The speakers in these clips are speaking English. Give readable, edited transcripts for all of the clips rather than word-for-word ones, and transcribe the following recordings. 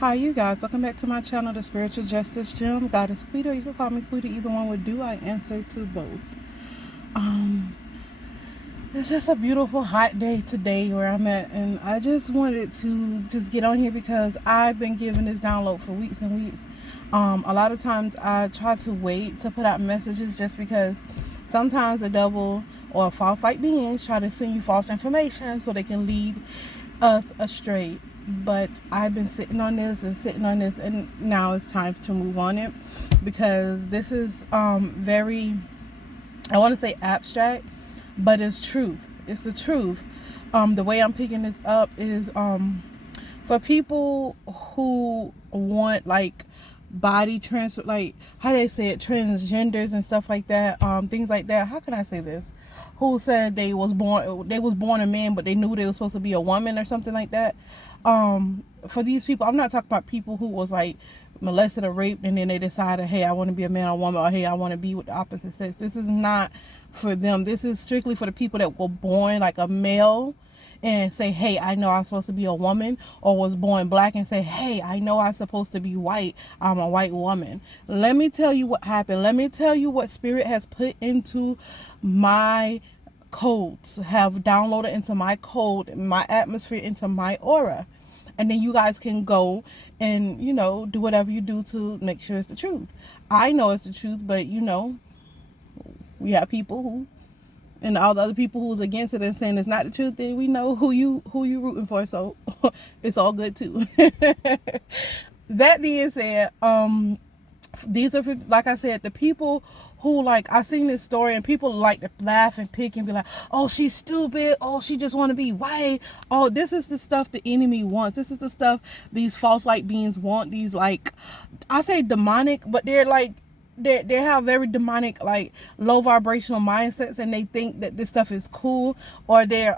Hi you guys, welcome back to my channel, The Spiritual Justice Gym. God is Quita, you can call me Quita, either one would do. I answer to both. Um, it's just a beautiful hot day today where I'm at, and I just wanted to just get on here because I've been giving this download for weeks and weeks. A lot of times I try to wait to put out messages just because sometimes the devil or false light beings try to send you false information so they can lead us astray. But I've been sitting on this and sitting on this, and now it's time to move on it because this is very, I want to say abstract, but it's truth. It's the truth. The way I'm picking this up is for people who want like body transfer, like how they say it, transgenders and stuff like that, things like that. How can I say this? Who said they was born a man but they knew they were supposed to be a woman or something like that. For these people, I'm not talking about people who was like molested or raped and then they decided, hey, I want to be a man or woman, or hey, I want to be with the opposite sex. This is not for them. This is strictly for the people that were born like a male and say, hey, I know I'm supposed to be a woman, or was born black and say, hey, I know I'm supposed to be white, I'm a white woman. Let me tell you what happened. Let me tell you what spirit has put into my codes, have downloaded into my code, my atmosphere, into my aura. And then you guys can go and, do whatever you do to make sure it's the truth. I know it's the truth, but, we have people who, and all the other people who was against it and saying it's not the truth, then we know who you rooting for, so it's all good too. That being said, these are, like I said, the people who, like, I seen this story and people like to laugh and pick and be like, oh, she's stupid, oh, she just want to be white, oh, this is the stuff the enemy wants, this is the stuff these false light beings want, these, like, I say demonic, but they're like, they have very demonic, like, low vibrational mindsets, and they think that this stuff is cool, or they're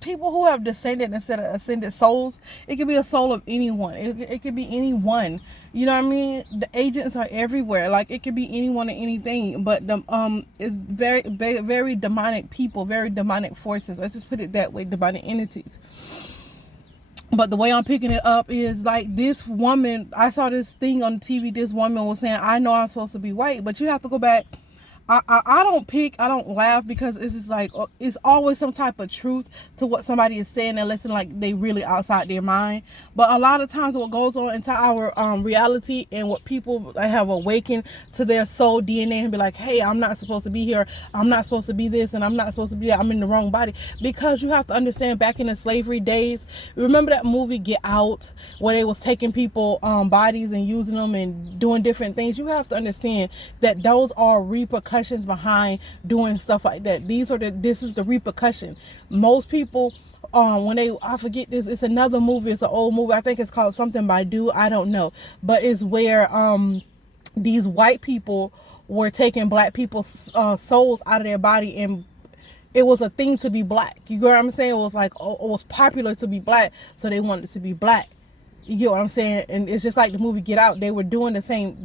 people who have descended instead of ascended souls. It could be a soul of anyone. It could be anyone. You know what I mean? The agents are everywhere. Like, it could be anyone or anything. But the it's very, very, very demonic people, very demonic forces. Let's just put it that way, demonic entities. But the way I'm picking it up is like this woman. I saw this thing on TV. This woman was saying, I know I'm supposed to be white, but you have to go back. I don't laugh, because it's just like, it's always some type of truth to what somebody is saying, unless like they really outside their mind. But a lot of times what goes on into our reality, and what people have awakened to their soul DNA and be like, hey, I'm not supposed to be here, I'm not supposed to be this, and I'm not supposed to be that, I'm in the wrong body. Because you have to understand, back in the slavery days, remember that movie Get Out, where they was taking people bodies and using them and doing different things? You have to understand that those are repercussions behind doing stuff like that. This is the repercussion. Most people, I forget this, it's another movie, it's an old movie, I think it's called something by Do, I don't know, but it's where these white people were taking black people's souls out of their body, and it was a thing to be black. You get what I'm saying? It was like, it was popular to be black, so they wanted to be black. You get what I'm saying? And it's just like the movie Get Out. They were doing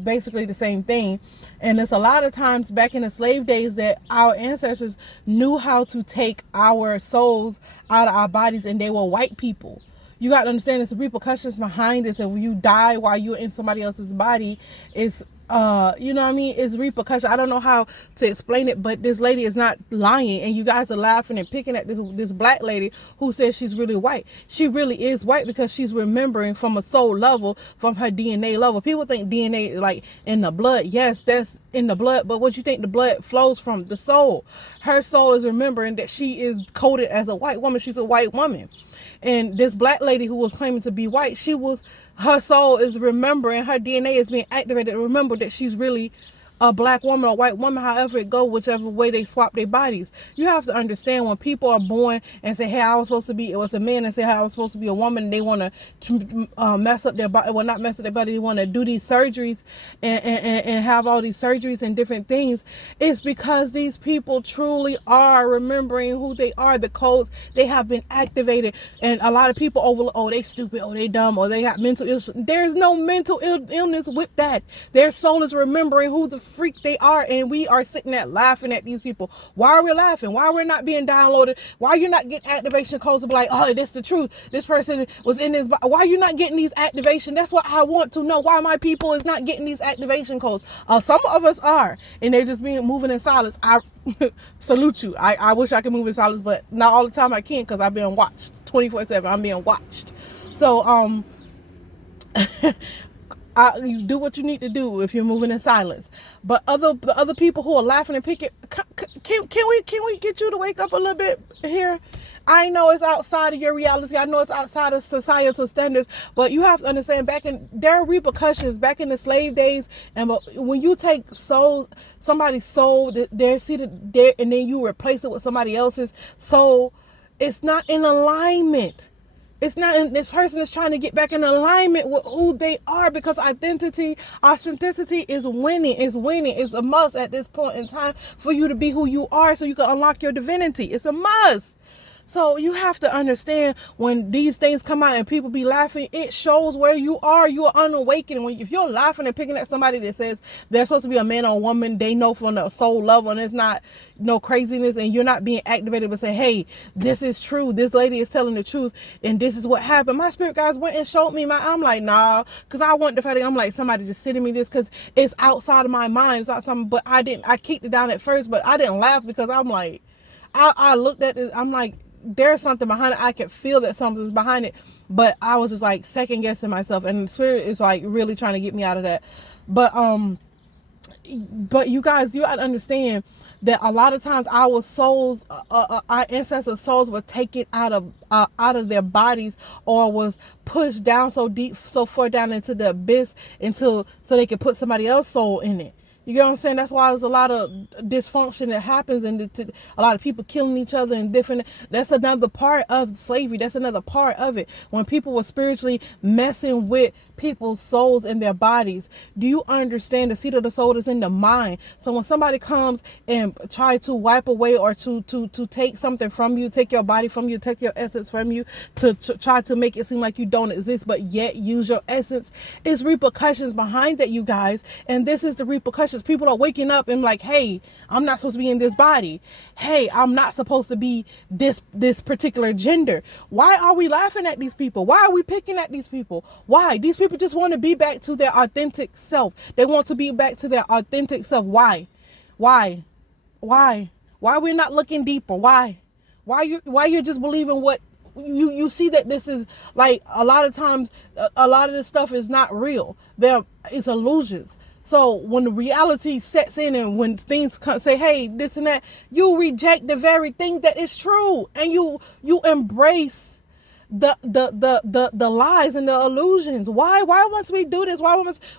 basically the same thing. And it's a lot of times back in the slave days that our ancestors knew how to take our souls out of our bodies, and they were white people. You got to understand, there's repercussions behind this. And when you die while you're in somebody else's body, it's you know what I mean, it's repercussion. I don't know how to explain it, but this lady is not lying, and you guys are laughing and picking at this black lady who says she's really white. She really is white, because she's remembering from a soul level, from her DNA level. People think DNA is like in the blood. Yes, that's in the blood, but what you think the blood flows from? The soul. Her soul is remembering that she is coded as a white woman. She's a white woman. And this black lady who was claiming to be white, her soul is remembering, her DNA is being activated to remember that she's really a black woman or a white woman, however it go, whichever way they swap their bodies. You have to understand, when people are born and say, hey, I was supposed to be, it was a man, and say, hey, I was supposed to be a woman, and they want to mess up their body, well, not mess up their body, they want to do these surgeries and have all these surgeries and different things. It's because these people truly are remembering who they are, the codes, they have been activated. And a lot of people overlook, oh, they stupid, oh, they dumb, or they got mental illness. There's no mental illness with that. Their soul is remembering who the freak they are, and we are sitting there laughing at these people. Why are we laughing? Why are we not being downloaded? Why are you not getting activation codes to be like, oh, this the truth, this person was in this, why are you not getting these activation? That's what I want to know, why my people is not getting these activation codes. Some of us are, and they're just being moving in silence. I salute you. I wish I could move in silence, but not all the time I can, because I've been watched 24/7. I'm being watched. So you do what you need to do if you're moving in silence. But the other people who are laughing and picking, can we get you to wake up a little bit here? I know it's outside of your reality. I know it's outside of societal standards, but you have to understand, there are repercussions back in the slave days. And when you take somebody's soul, they're seated there, and then you replace it with somebody else's soul, it's not in alignment. It's not, this person is trying to get back in alignment with who they are, because identity, authenticity is winning. It's winning. It's a must at this point in time for you to be who you are, so you can unlock your divinity. It's a must. So you have to understand, when these things come out and people be laughing, it shows where you are. You are unawakened. If you're laughing and picking at somebody that says they're supposed to be a man or a woman, they know from the soul level, and it's not no craziness, and you're not being activated, but say, hey, this is true. This lady is telling the truth, and this is what happened. My spirit guys went and showed me I'm like, nah, because I want the fact that I'm like, somebody just sending me this, because it's outside of my mind. It's not something, but I kicked it down at first, but I didn't laugh, because I'm like, I looked at it, I'm like, there's something behind it. I could feel that something's behind it, but I was just like second guessing myself, and the spirit is like really trying to get me out of that. But you guys, you gotta understand that a lot of times our souls, our ancestors' souls were taken out of their bodies, or was pushed down so deep, so far down into the abyss, so they could put somebody else's soul in it. You get what I'm saying? That's why there's a lot of dysfunction that happens, and a lot of people killing each other and different. That's another part of slavery. That's another part of it. When people were spiritually messing with people's souls and their bodies. Do you understand? The seat of the soul is in the mind. So when somebody comes and try to wipe away, or to take something from you, take your body from you, take your essence from you, to try to make it seem like you don't exist, but yet use your essence, is repercussions behind that, you guys. And this is the repercussions. People are waking up and like, hey, I'm not supposed to be in this body. Hey, I'm not supposed to be this particular gender. Why are we laughing at these people? Why are we picking at these people? Why? These people just want to be back to their authentic self. They want to be back to their authentic self. Why? Why we're not looking deeper? Why you're just believing what you see, that this is like, a lot of times a lot of this stuff is not real. It's illusions. So when the reality sets in, and when things say, hey, this and that, you reject the very thing that is true, and you embrace the lies and the illusions. Why must we do this?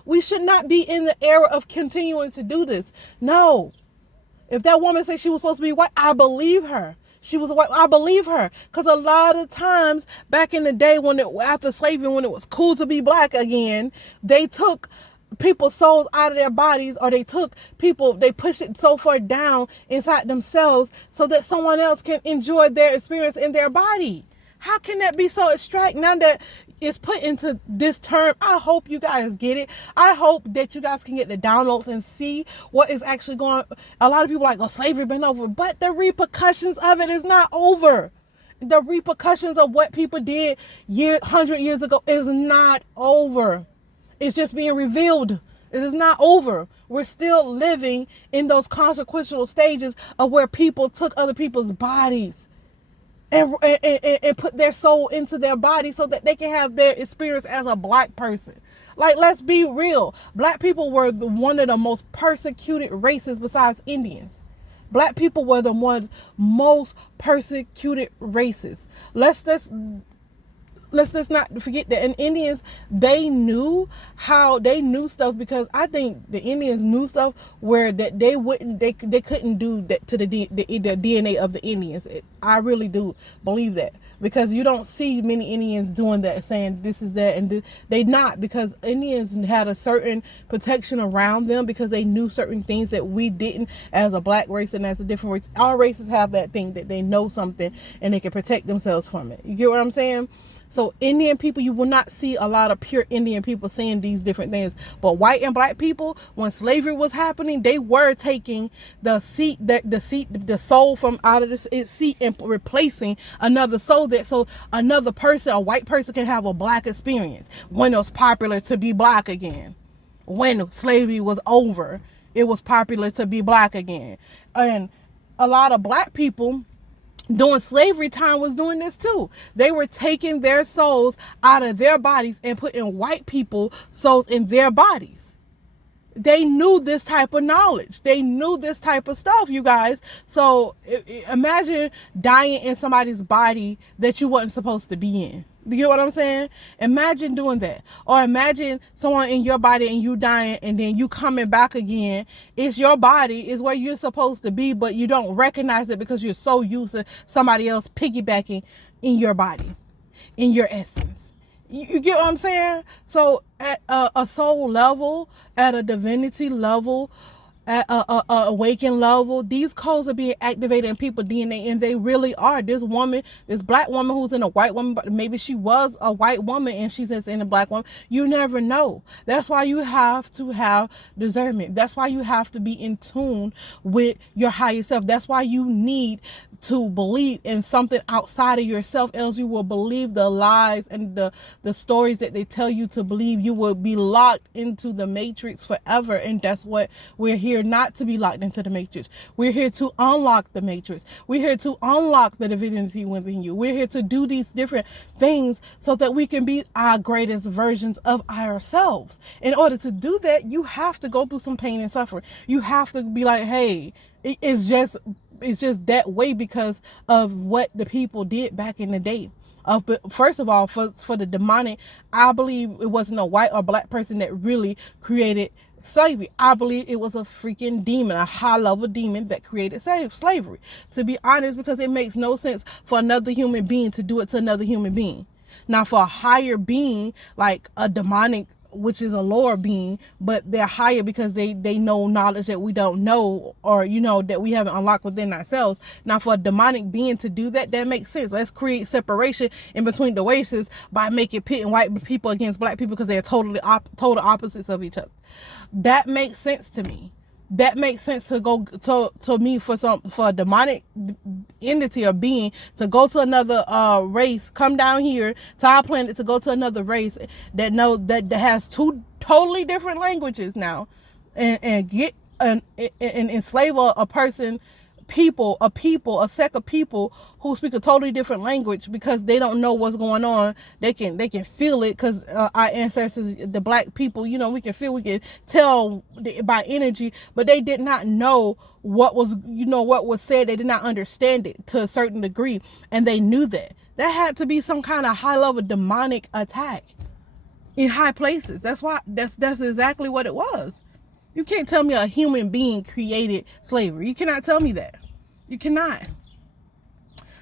We should not be in the era of continuing to do this. No. If that woman said she was supposed to be white, I believe her. She was white. I believe her. Because a lot of times back in the day, after slavery, when it was cool to be black again, they took people's souls out of their bodies, or they pushed it so far down inside themselves so that someone else can enjoy their experience in their body. How can that be so abstract now that it's put into this term? I hope you guys get it. I hope that you guys can get the downloads and see what is actually going on. A lot of people are like, oh, slavery been over, but the repercussions of it is not over. The repercussions of what people did 100 years ago is not over. It's just being revealed. It is not over. We're still living in those consequential stages of where people took other people's bodies and put their soul into their body so that they can have their experience as a black person. Like, let's be real. Black people were one of the most persecuted races besides Indians. Black people were the most persecuted races. Let's just not forget that. And Indians, they knew stuff, because I think the Indians knew stuff where that they couldn't do that to the DNA of the Indians. I really do believe that, because you don't see many Indians doing that, saying this is that, and they not, because Indians had a certain protection around them because they knew certain things that we didn't as a black race and as a different race. Our races have that thing that they know something and they can protect themselves from it. You get what I'm saying? So Indian people, you will not see a lot of pure Indian people saying these different things. But white and black people, when slavery was happening, they were taking the soul from out of its seat and replacing another soul, that so another person, a white person, can have a black experience when it was popular to be black again. When slavery was over, it was popular to be black again. And a lot of black people during slavery time was doing this too. They were taking their souls out of their bodies and putting white people souls in their bodies. They knew this type of knowledge. They knew this type of stuff, you guys. So imagine dying in somebody's body that you wasn't supposed to be in. You get what I'm saying? Imagine doing that. Or imagine someone in your body and you dying and then you coming back again. It's your body, is where you're supposed to be, but you don't recognize it because you're so used to somebody else piggybacking in your body, in your essence. You get what I'm saying? So at a soul level, at a divinity level, at a awakened level, these codes are being activated in people's DNA, and they really are. This woman, this black woman who's in a white woman, but maybe she was a white woman and she's in a black woman. You never know. That's why you have to have discernment. That's why you have to be in tune with your higher self. That's why you need to believe in something outside of yourself, else you will believe the lies and the stories that they tell you to believe. You will be locked into the matrix forever, and that's what we're here not to be locked into the matrix. We're here to unlock the matrix. We're here to unlock the divinity within you. We're here to do these different things so that we can be our greatest versions of ourselves. In order to do that, you have to go through some pain and suffering. You have to be like, hey, it's just that way because of what the people did back in the day. But first of all, for the demonic, I believe it wasn't a white or black person that really created slavery. I believe it was a freaking demon, a high level demon that created slavery. To be honest, because it makes no sense for another human being to do it to another human being. Now, for a higher being, like a demonic, which is a lower being, but they're higher because they know knowledge that we don't know, or that we haven't unlocked within ourselves. Now, for a demonic being to do that makes sense. Let's create separation in between the races by pitting white people against black people because they're total opposites of each other. That makes sense to me. That makes sense to go to me for a demonic entity or being to go to another race, come down here to our planet to go to another race that has two totally different languages now, and get and enslave a person. A sect of people who speak a totally different language because they don't know what's going on. They can feel it because our ancestors, the black people, we can tell by energy, but they did not know what was said. They did not understand it to a certain degree, and they knew that had to be some kind of high level demonic attack in high places. That's exactly what it was. You can't tell me a human being created slavery. You cannot tell me that. You cannot.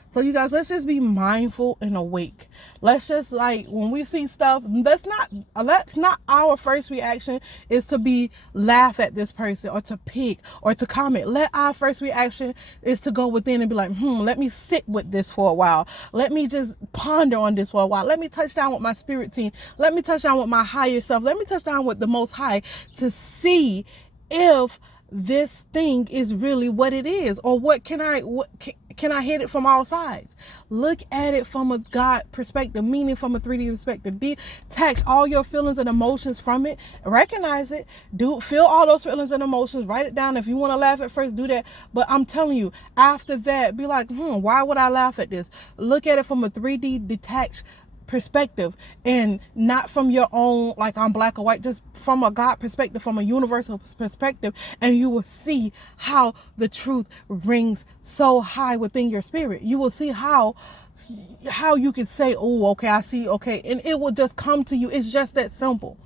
So you guys, let's just be mindful and awake. Let's just, like, when we see stuff, that's not our first reaction is to laugh at this person or to pick or to comment. Let our first reaction is to go within and be like, let me sit with this for a while. Let me just ponder on this for a while. Let me touch down with my spirit team. Let me touch down with my higher self. Let me touch down with the Most High to see if this thing is really what it is, or can I hit it from all sides? Look at it from a God perspective, meaning from a 3D perspective. Detach all your feelings and emotions from it. Recognize it. Feel all those feelings and emotions. Write it down. If you want to laugh at first, do that. But I'm telling you, after that, be like, why would I laugh at this? Look at it from a 3D detached perspective, and not from your own, like I'm black or white, just from a God perspective, from a universal perspective, and you will see how the truth rings so high within your spirit. You will see how you can say, oh, okay, I see, okay, and it will just come to you. It's just that simple.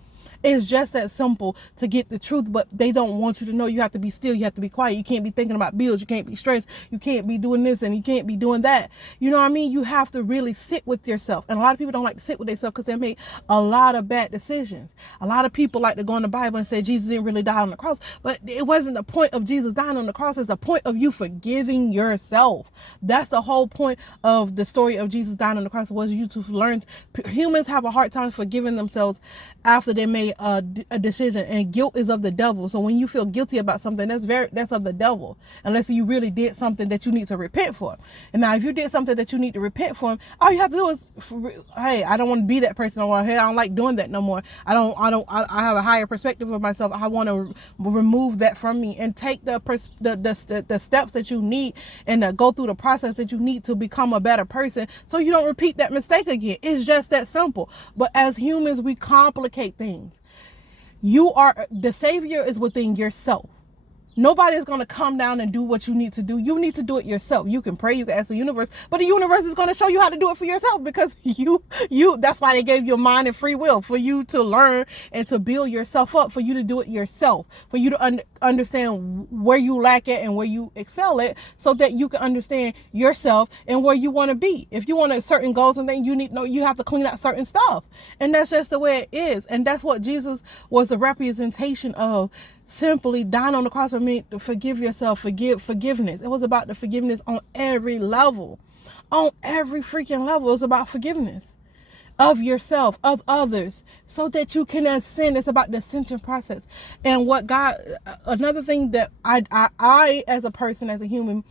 It's just that simple to get the truth, but they don't want you to know. You have to be still. You have to be quiet. You can't be thinking about bills. You can't be stressed. You can't be doing this and you can't be doing that. You know what I mean? You have to really sit with yourself. And a lot of people don't like to sit with themselves because they make a lot of bad decisions. A lot of people like to go in the Bible and say Jesus didn't really die on the cross, but it wasn't the point of Jesus dying on the cross. It's the point of you forgiving yourself. That's the whole point of the story of Jesus dying on the cross, was you to learn. Humans have a hard time forgiving themselves after they made a decision, and guilt is of the devil. So when you feel guilty about something, that's of the devil, unless you really did something that you need to repent for. And now if you did something that you need to repent for, all you have to do is, hey, I don't want to be that person no more. Hey, I don't like doing that no more. I have a higher perspective of myself. I want to remove that from me, and take the steps that you need, and go through the process that you need to become a better person, so you don't repeat that mistake again. It's just that simple. But as humans, we complicate things. The savior is within yourself. Nobody is going to come down and do what you need to do. You need to do it yourself. You can pray, you can ask the universe, but the universe is going to show you how to do it for yourself, because that's why they gave you a mind and free will, for you to learn and to build yourself up, for you to do it yourself, for you to understand where you lack at and where you excel at, so that you can understand yourself and where you want to be. If you want certain goals and things, you have to clean out certain stuff. And that's just the way it is. And that's what Jesus was the representation of. Simply dying on the cross for me to forgive yourself, forgiveness. It was about the forgiveness on every level, on every freaking level. It was about forgiveness of yourself, of others, so that you can ascend. It's about the ascension process. And another thing that I as a person, as a human,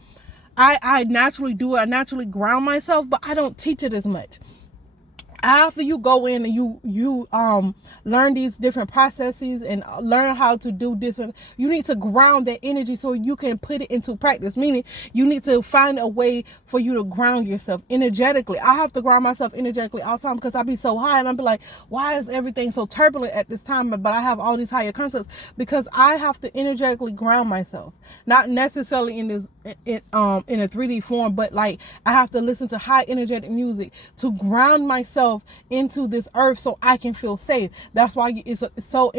I naturally do it. I naturally ground myself, but I don't teach it as much. After you go in and you learn these different processes and learn how to do different, you need to ground that energy so you can put it into practice. Meaning, you need to find a way for you to ground yourself energetically. I have to ground myself energetically all the time, because I be so high and I be like, why is everything so turbulent at this time? But I have all these higher concepts, because I have to energetically ground myself. Not necessarily in a 3D form, but like I have to listen to high energetic music to ground myself into this earth, so I can feel safe. That's why it's so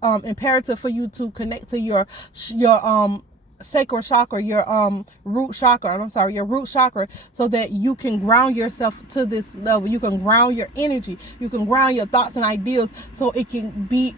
imperative for you to connect to your sacral chakra, your root chakra, so that you can ground yourself to this level. You can ground your energy, you can ground your thoughts and ideas, so it can be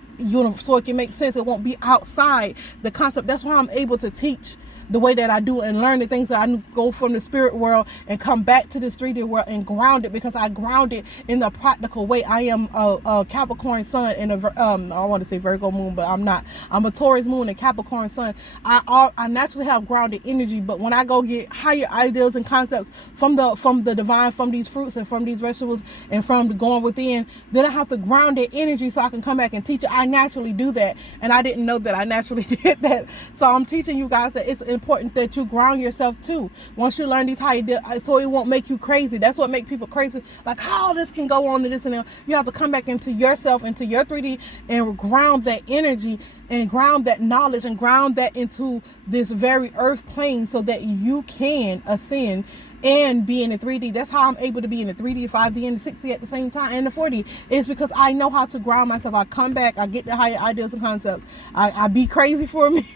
so it can make sense. It won't be outside the concept. That's why I'm able to teach the way that I do and learn the things that I go from the spirit world and come back to this 3D world and ground it, because I ground it in the practical way. I am a Capricorn sun and I want to say Virgo moon, but I'm not. I'm a Taurus moon and Capricorn sun. I naturally have grounded energy, but when I go get higher ideas and concepts from the divine, from these fruits and from these vegetables and from the going within, then I have to ground that energy so I can come back and teach it. I naturally do that, and I didn't know that I naturally did that. So I'm teaching you guys that it's important that you ground yourself too. Once you learn these high, so it won't make you crazy. That's what makes people crazy. Like, how this can go on to this and that. You have to come back into yourself, into your 3D, and ground that energy and ground that knowledge and ground that into this very earth plane, so that you can ascend and be in the 3D. That's how I'm able to be in the 3D, 5D, and the 6D at the same time, and the 4D. It's because I know how to ground myself. I come back, I get the higher ideas and concepts. I be crazy for a minute.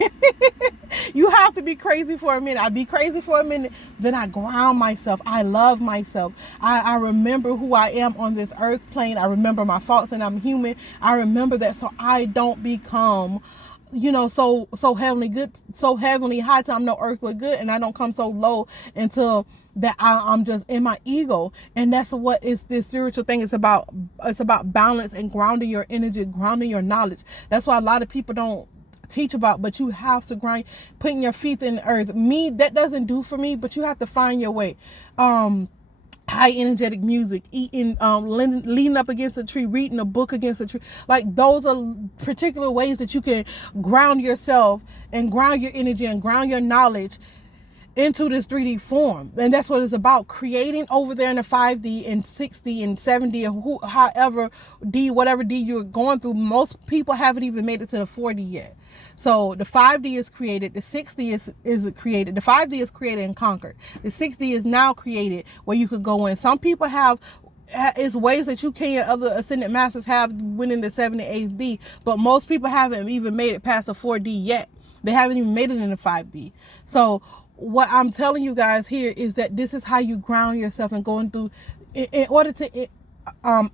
You have to be crazy for a minute. I be crazy for a minute, then I ground myself. I love myself. I remember who I am on this earth plane. I remember my faults, and I'm human. I remember that, so I don't become so heavenly good, so heavenly high till I'm no earthly good, and I don't come so low until that I'm just in my ego. And that's what is this spiritual thing. It's about balance and grounding your energy, grounding your knowledge. That's why a lot of people don't teach about, but you have to grind, putting your feet in the earth. Me, that doesn't do for me, but you have to find your way. High energetic music, eating, leaning up against a tree, reading a book against a tree. Like, those are particular ways that you can ground yourself and ground your energy and ground your knowledge into this 3D form. And that's what it's about, creating over there in the 5D and 6D and 7D, or however D, whatever D you're going through. Most people haven't even made it to the 4D yet. So the 5D is created, the 6D is created, the 5D is created and conquered. The 6D is now created where you could go in. Some people have it's ways that you can, other ascended masters have went into 7 and 8D, but most people haven't even made it past a 4D yet. They haven't even made it into 5D. So what I'm telling you guys here is that this is how you ground yourself and going through in order to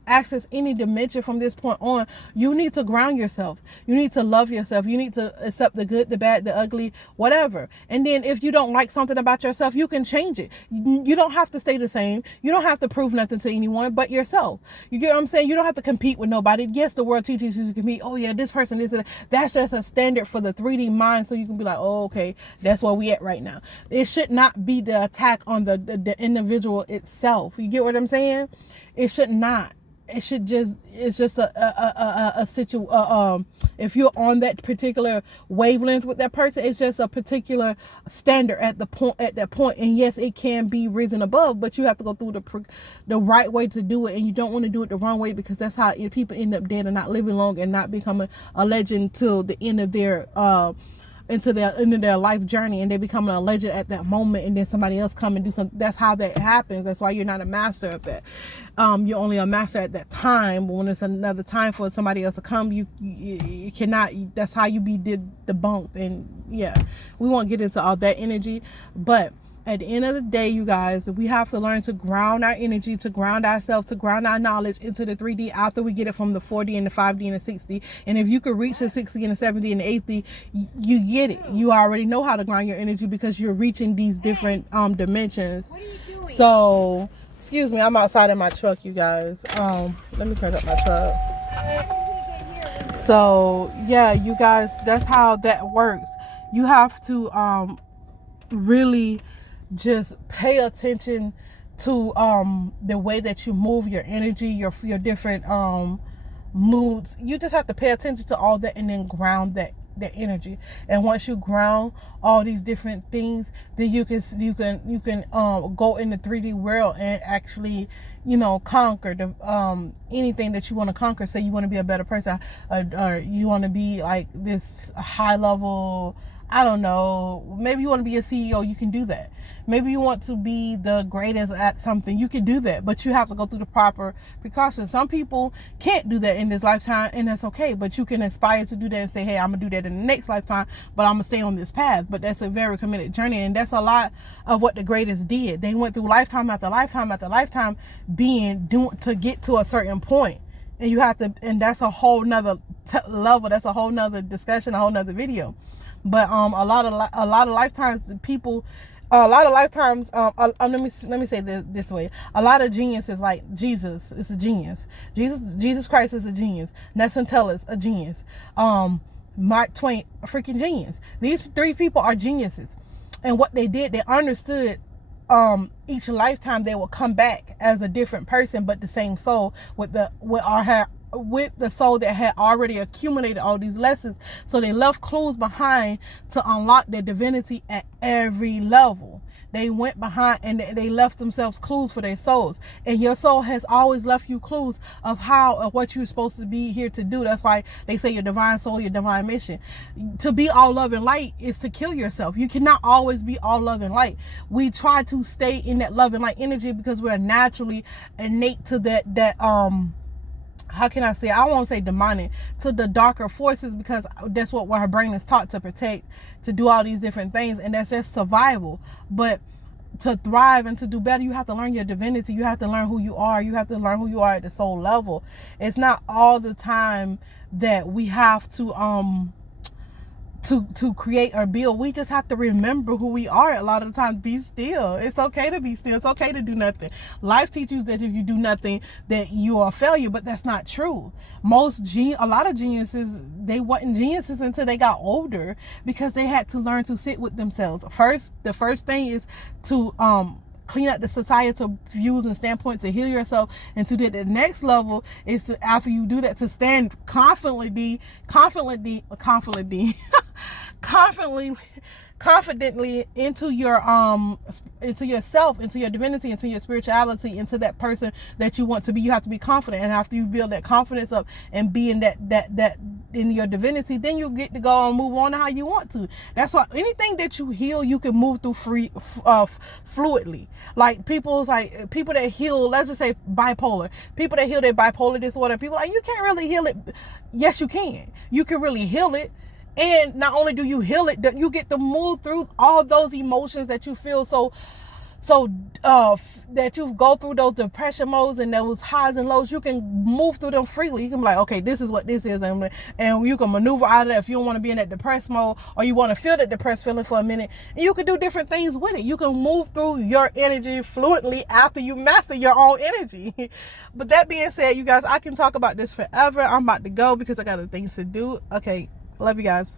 access any dimension from this point on. You need to ground yourself. You need to love yourself. You need to accept the good, the bad, the ugly, whatever. And then if you don't like something about yourself, you can change it. You don't have to stay the same. You don't have to prove nothing to anyone but yourself. You get what I'm saying? You don't have to compete with nobody. Yes, the world teaches you to compete. Oh yeah, this person, this, that's just a standard for the 3D mind. So you can be like, oh, okay, that's where we at right now. It should not be the attack on the individual itself. You get what I'm saying? It should not. It should just, it's just a situation. If you're on that particular wavelength with that person, it's just a particular standard at that point. And yes, it can be risen above, but you have to go through the right way to do it. And you don't want to do it the wrong way, because that's how people end up dead and not living long and not becoming a legend till the end of their into their life journey, and they become a legend at that moment, and then somebody else come and do something. That's how that happens. That's why you're not a master of that. You're only a master at that time. When it's another time for somebody else to come, you cannot. That's how you be debunked. And yeah, we won't get into all that energy, but at the end of the day, you guys, we have to learn to ground our energy, to ground ourselves, to ground our knowledge into the 3D after we get it from the 4D and the 5D and the 6D. And if you could reach the 6D and the 7D and the 8D, you get it. You already know how to ground your energy because you're reaching these different dimensions. What are you doing? So, excuse me, I'm outside in my truck, you guys. Let me crank up my truck. So, yeah, you guys, that's how that works. You have to really just pay attention to the way that you move your energy, your different moods. You just have to pay attention to all that and then ground that energy. And once you ground all these different things, then you can go in the 3D world and actually, conquer the anything that you want to conquer. Say you want to be a better person, or you want to be like this high level, I don't know, maybe you want to be a CEO, you can do that. Maybe you want to be the greatest at something, you can do that, but you have to go through the proper precautions. Some people can't do that in this lifetime, and that's okay, but you can aspire to do that and say, hey, I'm gonna do that in the next lifetime, but I'm gonna stay on this path. But that's a very committed journey, and that's a lot of what the greatest did. They went through lifetime after lifetime after lifetime to get to a certain point. And you have to, and that's a whole nother level, that's a whole nother discussion, a whole nother video. But a lot of lifetimes people, let me say this way. A lot of geniuses, like Jesus is a genius. Jesus Christ is a genius. Nelson Teller's a genius. Mark Twain, a freaking genius. These three people are geniuses, and what they did, they understood. Each lifetime they will come back as a different person, but the same soul with the soul that had already accumulated all these lessons. So they left clues behind to unlock their divinity at every level. They went behind and they left themselves clues for their souls. And your soul has always left you clues of what you're supposed to be here to do. That's why they say your divine soul, your divine mission. To be all love and light is to kill yourself. You cannot always be all love and light. We try to stay in that love and light energy because we're naturally innate to that how can I say, I won't say demonic, to the darker forces, because that's what our brain is taught to protect, to do all these different things, and that's just survival. But to thrive and to do better, you have to learn your divinity. You have to learn who you are. You have to learn who you are at the soul level. It's not all the time that we have to create or build. We just have to remember who we are. A lot of the times, be still. It's okay to be still. It's okay to do nothing. Life teaches you that if you do nothing, that you are a failure, but that's not true. A lot of geniuses, they weren't geniuses until they got older, because they had to learn to sit with themselves. The first thing is to clean up the societal views and standpoints, to heal yourself, and to the next level is to, after you do that, to stand confidently confidently into into yourself, into your divinity, into your spirituality, into that person that you want to be. You have to be confident, and after you build that confidence up and be in that in your divinity, then you get to go and move on to how you want to. That's why anything that you heal, you can move through fluidly. Like people that heal, let's just say bipolar, people that heal their bipolar disorder, people like, you can't really heal it. Yes, you can. You can really heal it. And not only do you heal it, you get to move through all those emotions that you feel that you go through those depression modes and those highs and lows. You can move through them freely. You can be like, okay, this is what this is, and you can maneuver out of that if you don't want to be in that depressed mode, or you want to feel that depressed feeling for a minute, and you can do different things with it. You can move through your energy fluently after you master your own energy. But that being said, you guys, I can talk about this forever. I'm about to go because I got other things to do. Okay, love you guys.